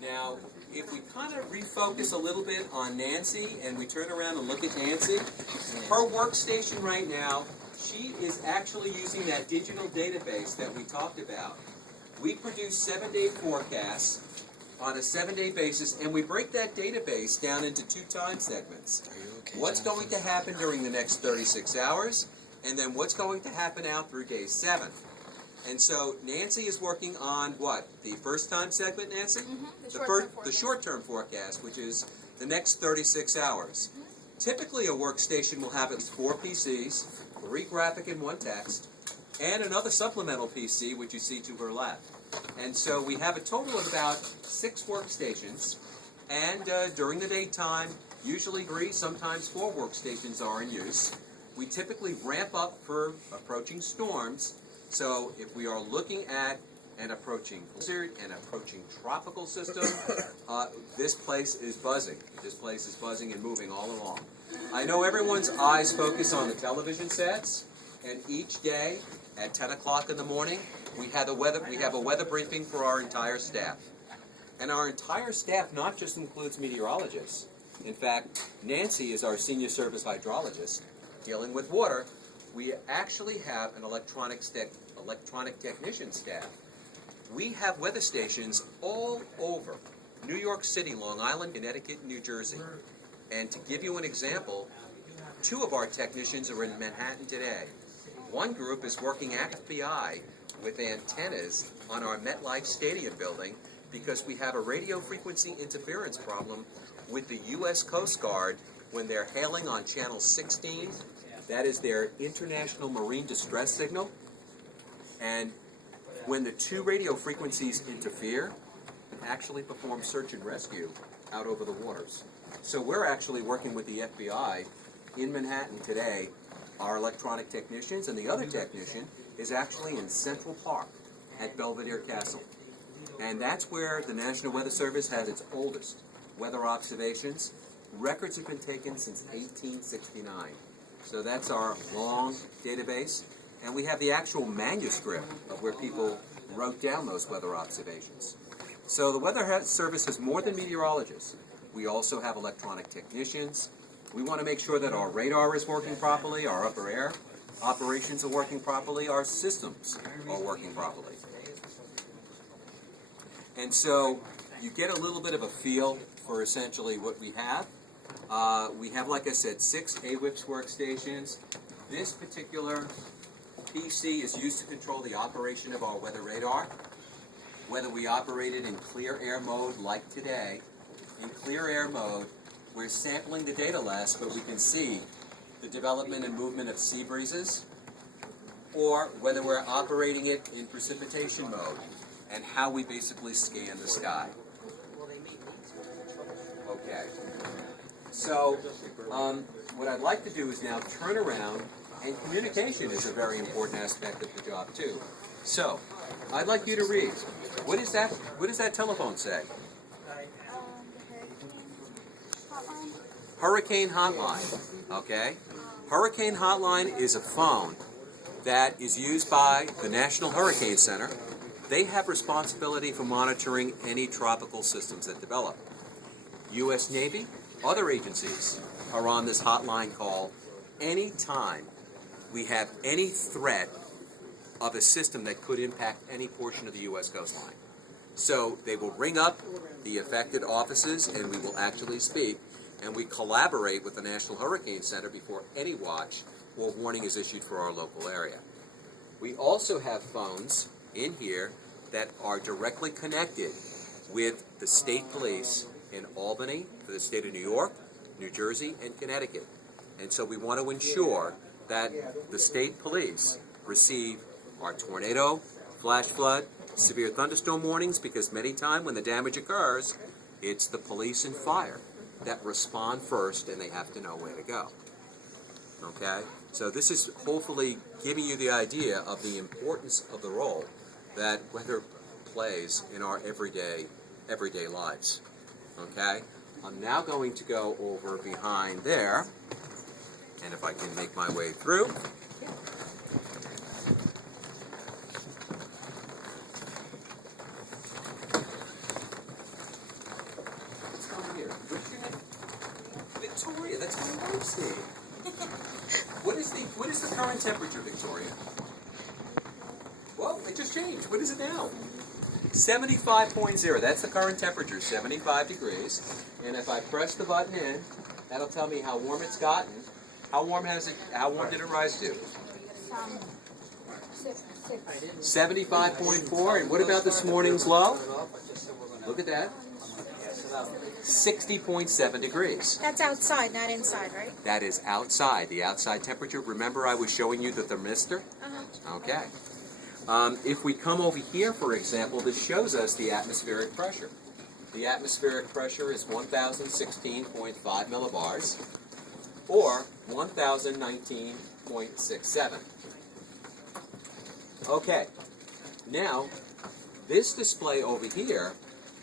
Now, if we kind of refocus a little bit on Nancy and we turn around and look at Nancy, her workstation right now, she is actually using that digital database that we talked about. We produce 7-day forecasts on a 7-day basis, and we break that database down into 2 time segments. What's going to happen during the next 36 hours, and then what's going to happen out through day 7. And so Nancy is working on what? The first time segment, Nancy? The short-term forecast, which is the next 36 hours. Typically a workstation will have at least 4 PCs, 3 graphic and 1 text, and another supplemental PC, which you see to her left. And so we have a total of about 6 workstations, and during the daytime, usually 3, sometimes 4 workstations are in use. We typically ramp up for approaching storms. So if we are looking at an approaching blizzard, an approaching tropical system, this place is buzzing. This place is buzzing and moving all along. I know everyone's eyes focus on the television sets, and each day at 10 o'clock in the morning, we have a weather briefing for our entire staff. And our entire staff not just includes meteorologists. In fact, Nancy is our senior service hydrologist dealing with water. We actually have an electronic technician staff. We have weather stations all over New York City, Long Island, Connecticut, and New Jersey. And to give you an example, 2 of our technicians are in Manhattan today. One group is working at FBI with antennas on our MetLife Stadium building because we have a radio frequency interference problem with the U.S. Coast Guard when they're hailing on Channel 16. That is their international marine distress signal. And when the 2 radio frequencies interfere, it actually performs search and rescue out over the waters. So we're actually working with the FBI in Manhattan today, our electronic technicians, and the other technician is actually in Central Park at Belvedere Castle. And that's where the National Weather Service has its oldest weather observations. Records have been taken since 1869. So that's our long database. And we have the actual manuscript of where people wrote down those weather observations. So the Weather Service has more than meteorologists. We also have electronic technicians. We want to make sure that our radar is working properly, our upper air operations are working properly, our systems are working properly. And so you get a little bit of a feel for essentially what we have. We have, like I said, 6 AWIPS workstations. This particular PC is used to control the operation of our weather radar. Whether we operate it in clear air mode like today, in clear air mode, we're sampling the data less, but we can see the development and movement of sea breezes, or whether we're operating it in precipitation mode, and how we basically scan the sky. Okay. So, what I'd like to do is now turn around, and communication is a very important aspect of the job too. So, I'd like you to read. What does that telephone say? Hurricane Hotline. Okay? Hurricane Hotline is a phone that is used by the National Hurricane Center. They have responsibility for monitoring any tropical systems that develop. U.S. Navy, other agencies are on this hotline call anytime we have any threat of a system that could impact any portion of the U.S. coastline. So they will ring up the affected offices and we will actually speak, and we collaborate with the National Hurricane Center before any watch or warning is issued for our local area. We also have phones in here that are directly connected with the state police in Albany for the state of New York, New Jersey, and Connecticut. And so we want to ensure that the state police receive our tornado, flash flood, severe thunderstorm warnings, because many times when the damage occurs, it's the police and fire that respond first, and they have to know where to go. Okay? So this is hopefully giving you the idea of the importance of the role that weather plays in our everyday lives. Okay? I'm now going to go over behind there, and if I can make my way through. temperature, Victoria? Whoa, it just changed. What is it now? 75.0. That's the current temperature, 75 degrees. And if I press the button in, that'll tell me how warm it's gotten. How warm did it rise to? 75.4. And what about this morning's low? Look at that. 60.7 degrees. That's outside, not inside, right? That is outside, the outside temperature. Remember I was showing you the thermistor? Okay. If we come over here, for example, this shows us the atmospheric pressure. The atmospheric pressure is 1,016.5 millibars, or 1,019.67. Okay. Now, this display over here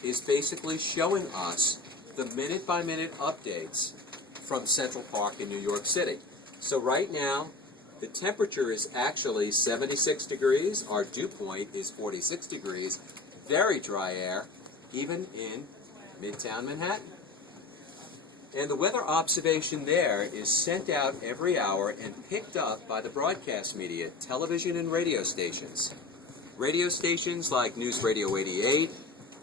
is basically showing us the minute-by-minute updates from Central Park in New York City. So right now, the temperature is actually 76 degrees. Our dew point is 46 degrees. Very dry air, even in Midtown Manhattan. And the weather observation there is sent out every hour and picked up by the broadcast media, television and radio stations. Radio stations like News Radio 88,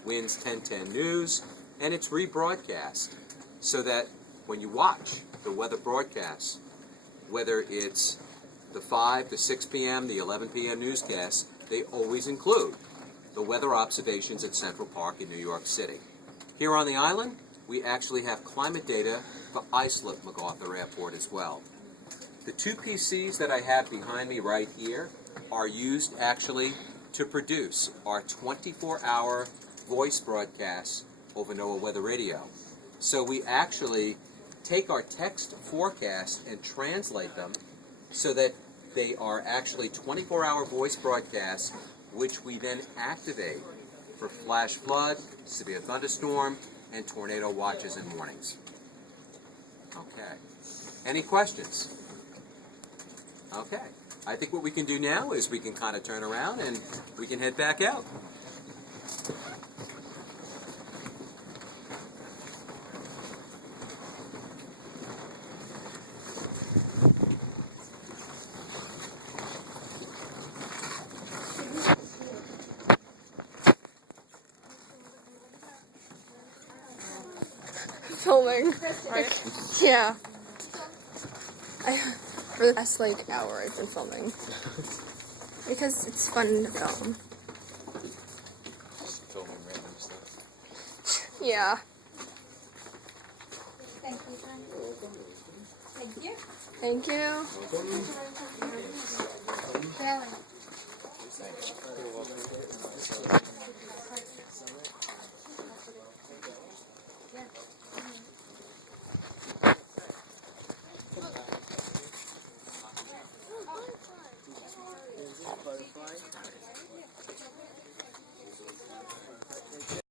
WINS 1010 News, and it's rebroadcast so that when you watch the weather broadcasts, whether it's the 5 to 6 p.m., the 11 p.m. newscasts, they always include the weather observations at Central Park in New York City. Here on the island, we actually have climate data for Islip MacArthur Airport as well. The two PCs that I have behind me right here are used actually to produce our 24-hour voice broadcasts over NOAA Weather Radio. So we actually take our text forecast and translate them so that they are actually 24-hour voice broadcasts, which we then activate for flash flood, severe thunderstorm, and tornado watches and warnings. Okay. Any questions? Okay. I think what we can do now is we can kind of turn around and we can head back out. Filming. Right? Yeah. For the past hour I've been filming. Because it's fun to film. Just filming random stuff. Yeah. Thank you. Thank you. Thank you. Really. You're welcome.